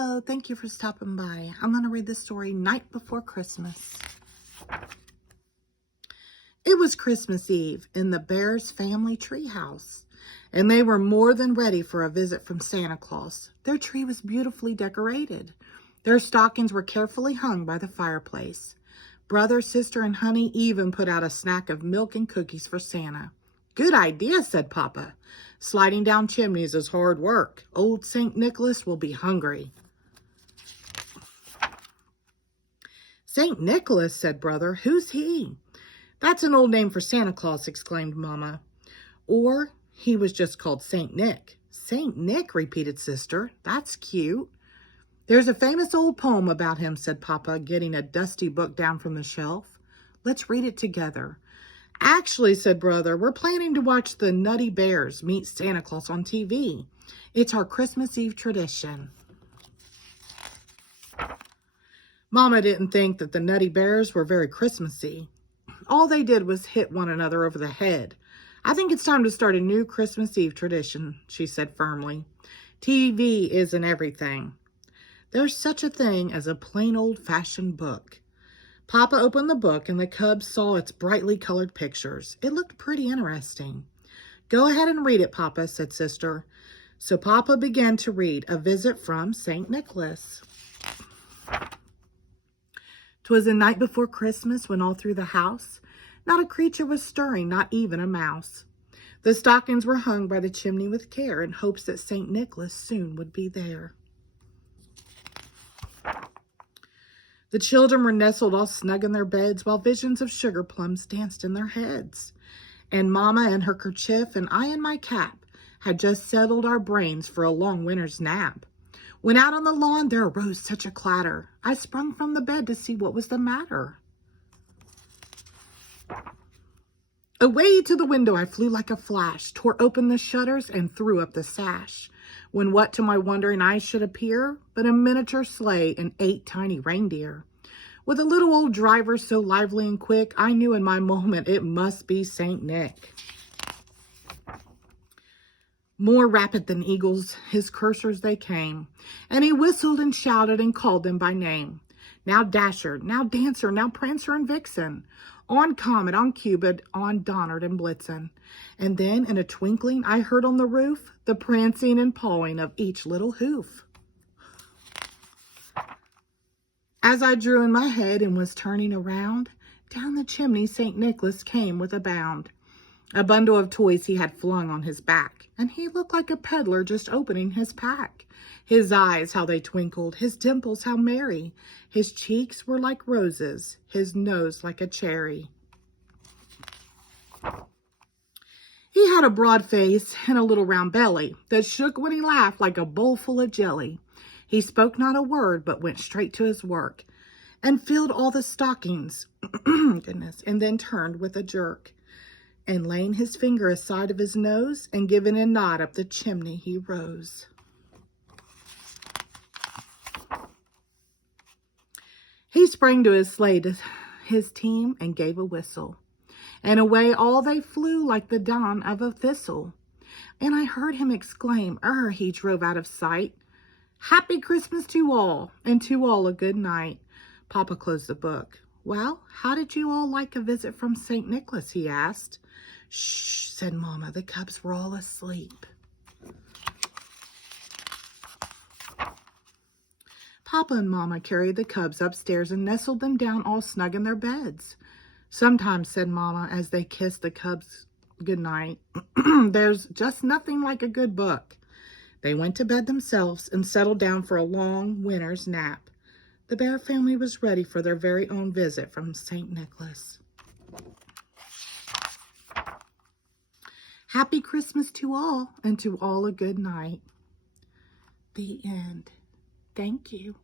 Hello, thank you for stopping by. I'm going to read the story Night Before Christmas. It was Christmas Eve in the Bears family treehouse, and they were more than ready for a visit from Santa Claus. Their tree was beautifully decorated. Their stockings were carefully hung by the fireplace. Brother, sister, and Honey even put out a snack of milk and cookies for Santa. Good idea, said Papa. Sliding down chimneys is hard work. Old St. Nicholas will be hungry. St. Nicholas, said Brother. Who's he? That's an old name for Santa Claus, exclaimed Mama. Or he was just called St. Nick. St. Nick, repeated Sister. That's cute. There's a famous old poem about him, said Papa, getting a dusty book down from the shelf. Let's read it together. Actually, said Brother, we're planning to watch the Nutty Bears meet Santa Claus on TV. It's our Christmas Eve tradition. Mama didn't think that the Nutty Bears were very Christmassy. All they did was hit one another over the head. I think it's time to start a new Christmas Eve tradition, she said firmly. TV isn't everything. There's such a thing as a plain old-fashioned book. Papa opened the book and the cubs saw its brightly colored pictures. It looked pretty interesting. Go ahead and read it, Papa, said Sister. So Papa began to read A Visit from St. Nicholas. 'Twas the night before Christmas when all through the house not a creature was stirring, not even a mouse. The stockings were hung by the chimney with care in hopes that St. Nicholas soon would be there. The children were nestled all snug in their beds while visions of sugar plums danced in their heads. And Mama in her kerchief and I in my cap had just settled our brains for a long winter's nap. When out on the lawn there arose such a clatter, I sprung from the bed to see what was the matter. Away to the window I flew like a flash, tore open the shutters and threw up the sash, when what to my wondering eyes should appear but a miniature sleigh and 8 tiny reindeer. With a little old driver so lively and quick, I knew in my moment it must be St. Nick. More rapid than eagles, his coursers they came, and he whistled and shouted and called them by name. Now Dasher, now Dancer, now Prancer and Vixen, on Comet, on Cupid, on Donner and Blitzen. And then in a twinkling I heard on the roof the prancing and pawing of each little hoof. As I drew in my head and was turning around, down the chimney St. Nicholas came with a bound. A bundle of toys he had flung on his back, and he looked like a peddler just opening his pack. His eyes, how they twinkled, his dimples, how merry. His cheeks were like roses, his nose like a cherry. He had a broad face and a little round belly that shook when he laughed like a bowl full of jelly. He spoke not a word, but went straight to his work and filled all the stockings, and then turned with a jerk. And laying his finger aside of his nose and giving a nod up the chimney, he rose. He sprang to his sleigh to his team and gave a whistle. And away all they flew like the dawn of a thistle. And I heard him exclaim, ere he drove out of sight, Happy Christmas to all, and to all a good night. Papa closed the book. Well, how did you all like A Visit from St. Nicholas, he asked. Shh, said Mama, the cubs were all asleep. Papa and Mama carried the cubs upstairs and nestled them down all snug in their beds. Sometimes, said Mama, as they kissed the cubs goodnight, there's just nothing like a good book. They went to bed themselves and settled down for a long winter's nap. The Bear family was ready for their very own visit from St. Nicholas. Happy Christmas to all, and to all a good night. The end. Thank you.